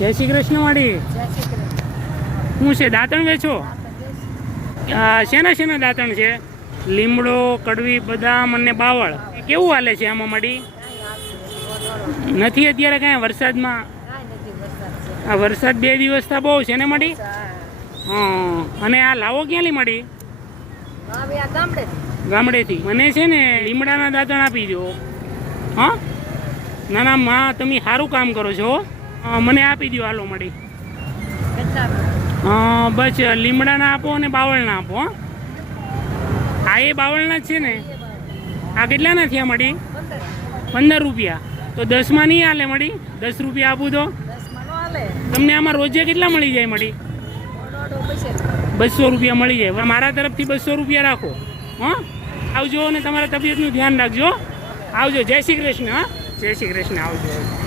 જય શ્રી કૃષ્ણ વાડી. શું છે દાંતણ વેચો? શેના શેના દાંતણ છે? લીમડો, કડવી, બદામ અને બાવળ. કેવું હાલે છે આમાં મળી? નથી અત્યારે કાંઈ વરસાદમાં? આ વરસાદ 2 દિવસથી બહુ છે ને મળી? હા. અને આ લાવો ક્યાંથી મળી? ગામડેથી. મને છે ને લીમડાના દાંતણ આપી દો. હા ના ના માં, તમે સારું કામ કરો છો. મને આપી દો હાલો મળી. બસ લીમડાના આપો અને બાવળના આપો. હા એ બાવળના જ છે ને. આ કેટલાના થયા મળી? 15 રૂપિયા. તો 10માં નહીં હાલે મળી? 10 રૂપિયા આપું તો તમને આમાં રોજે કેટલા મળી જાય મળી? 200 રૂપિયા મળી જાય. મારા તરફથી 200 રૂપિયા રાખો. હા આવજો અને તમારા તબિયતનું ધ્યાન રાખજો. આવજો. જય શ્રી કૃષ્ણ. હા જય શ્રી કૃષ્ણ. આવજો.